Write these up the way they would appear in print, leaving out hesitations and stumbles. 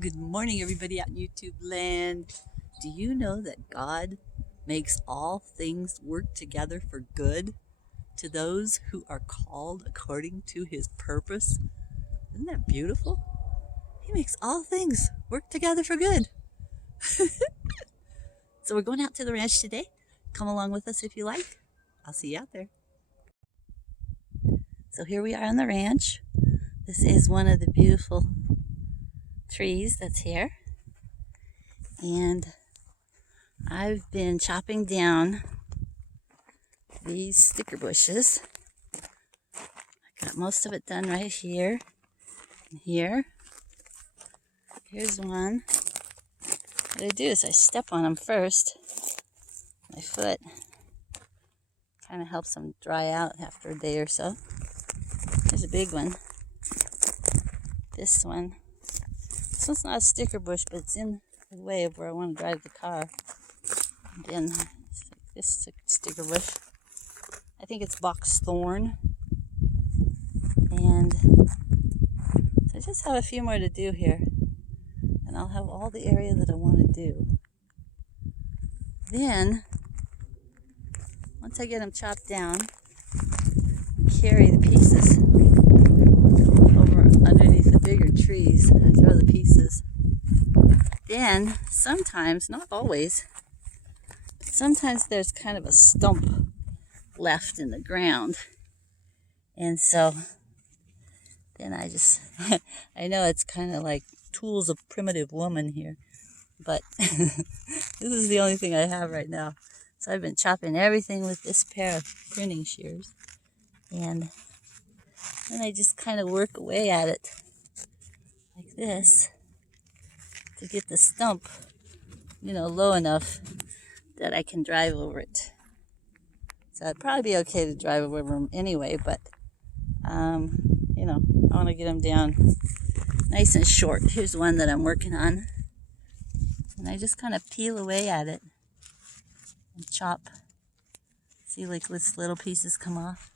Good morning, everybody out in YouTube land. Do you know that God makes all things work together for good to those who are called according to his purpose? Isn't that beautiful? He makes all things work together for good. So we're going out to the ranch today. Come along with us if you like. I'll see you out there. So here we are on the ranch. This is one of the beautiful trees that's here. And I've been chopping down these sticker bushes. I got most of it done right here and here. Here's one. What I do is I step on them first. My foot kind of helps them dry out after a day or so. Here's a big one. This one's not a sticker bush, but it's in the way of where I want to drive the car. And then this is a sticker bush. I think it's box thorn. And so I just have a few more to do here. And I'll have all the area that I want to do. Then, once I get them chopped down, carry the pieces over underneath the bigger trees and throw the pieces. Then, sometimes, not always, but sometimes there's kind of a stump left in the ground. And so, then I just, I know it's kind of like tools of primitive woman here, but this is the only thing I have right now. So I've been chopping everything with this pair of pruning shears, and then I just kind of work away at it like this to get the stump, low enough that I can drive over it. So it'd probably be okay to drive over them anyway, but I want to get them down nice and short. Here's one that I'm working on. And I just kind of peel away at it and chop. See, like this little pieces come off.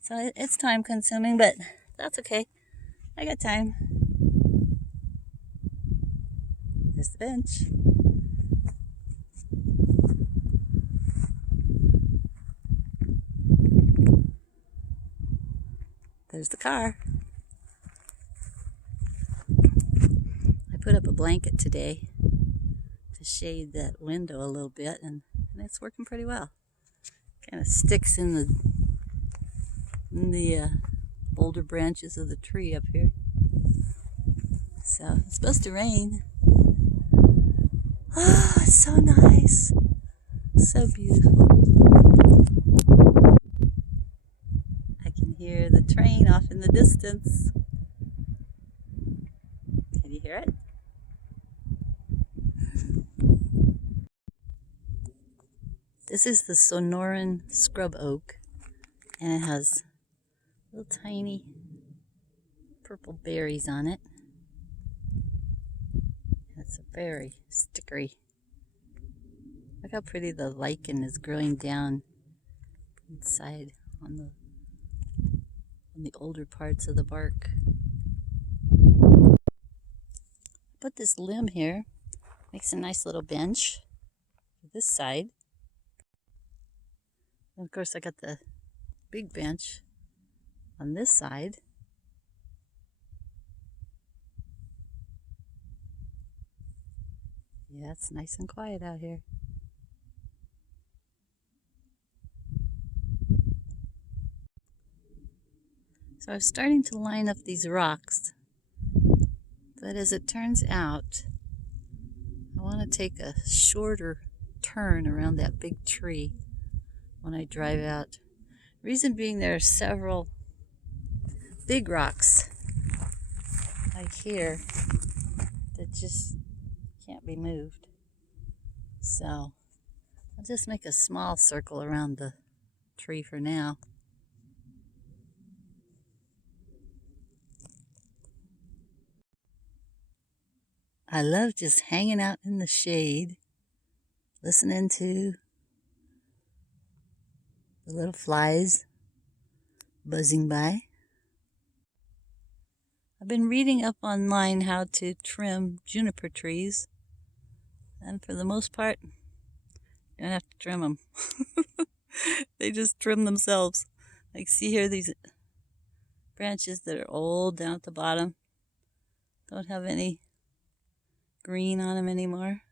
So it's time consuming, but that's okay. I got time. There's the bench. There's the car. I put up a blanket today to shade that window a little bit, and it's working pretty well. Kind of sticks in the older branches of the tree up here. So it's supposed to rain. Oh, it's so nice. So beautiful. I can hear the train off in the distance. Can you hear it? This is the Sonoran scrub oak, and it has little tiny purple berries on it. It's a very stickery. Look how pretty the lichen is growing down inside on the older parts of the bark. Put this limb here, makes a nice little bench for this side. And of course I got the big bench on this side. Yeah, it's nice and quiet out here. So I was starting to line up these rocks, but as it turns out, I want to take a shorter turn around that big tree when I drive out. Reason being, there are several big rocks like here that just can't be moved. So I'll just make a small circle around the tree for now. I love just hanging out in the shade, listening to the little flies buzzing by. I've been reading up online how to trim juniper trees, and for the most part, you don't have to trim them. They just trim themselves. Like, see here, these branches that are old down at the bottom don't have any green on them anymore.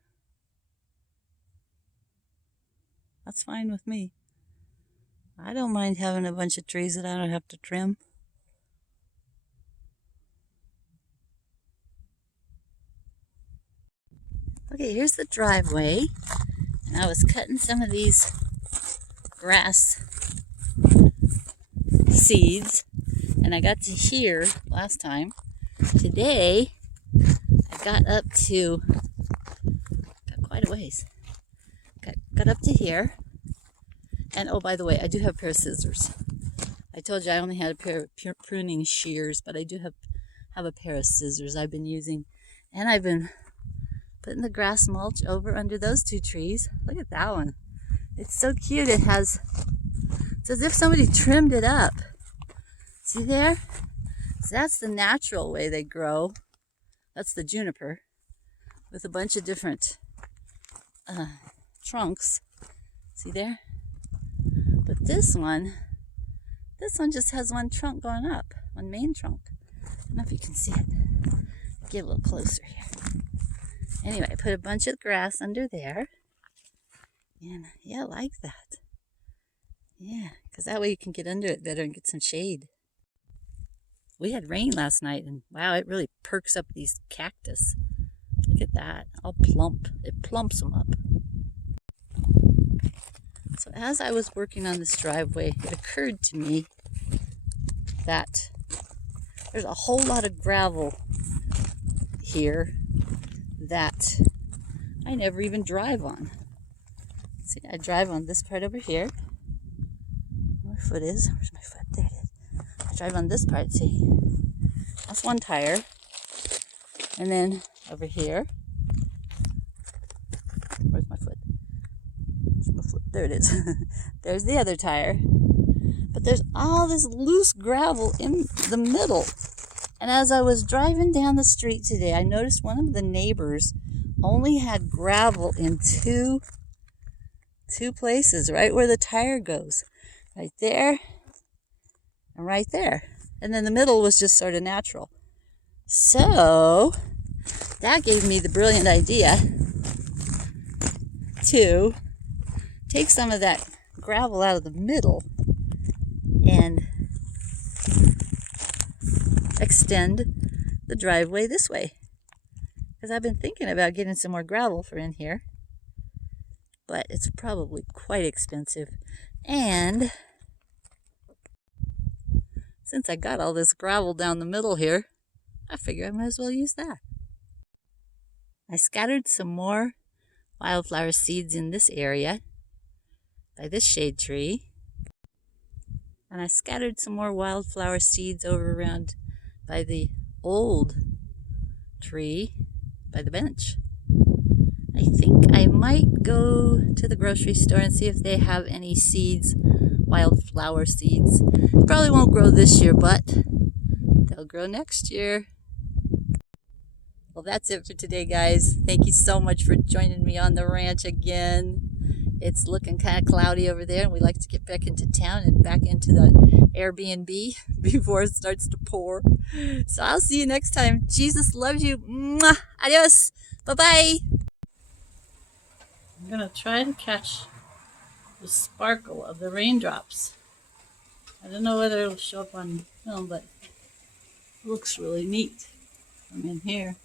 That's fine with me. I don't mind having a bunch of trees that I don't have to trim. Okay, here's the driveway. And I was cutting some of these grass seeds, and I got to here last time. Today, I got quite a ways. Got up to here. And oh, by the way, I do have a pair of scissors. I told you I only had a pair of pruning shears, but I do have a pair of scissors I've been using. And I've been putting the grass mulch over under those two trees. Look at that one. It's so cute. It's as if somebody trimmed it up. See there? So that's the natural way they grow. That's the juniper with a bunch of different trunks. See there? But this one just has one trunk going up, one main trunk. I don't know if you can see it. Get a little closer here. Anyway, I put a bunch of grass under there. And yeah, I like that. Yeah, because that way you can get under it better and get some shade. We had rain last night, and wow, it really perks up these cactus. Look at that, all plump. It plumps them up. So as I was working on this driveway, it occurred to me that there's a whole lot of gravel here that I never even drive on. See, I drive on this part over here. Where my foot is. Where's my foot? There it is. I drive on this part, see. That's one tire. And then over here. Where's my foot? There it is. There's the other tire. But there's all this loose gravel in the middle. And as I was driving down the street today, I noticed one of the neighbors only had gravel in two places, right where the tire goes. Right there and right there. And then the middle was just sort of natural. So that gave me the brilliant idea to take some of that gravel out of the middle and extend the driveway this way. Because I've been thinking about getting some more gravel for in here, but it's probably quite expensive. And since I got all this gravel down the middle here, I figure I might as well use that. I scattered some more wildflower seeds in this area by this shade tree. And I scattered some more wildflower seeds over around by the old tree by the bench. I think I might go to the grocery store and see if they have any seeds, wildflower seeds. They probably won't grow this year, but they'll grow next year. Well, that's it for today, guys. Thank you so much for joining me on the ranch again. It's looking kind of cloudy over there, and we like to get back into town and back into the Airbnb before it starts to pour. So I'll see you next time. Jesus loves you. Mwah. Adios. Bye-bye. I'm going to try to catch the sparkle of the raindrops. I don't know whether it'll show up on film, but it looks really neat from in here.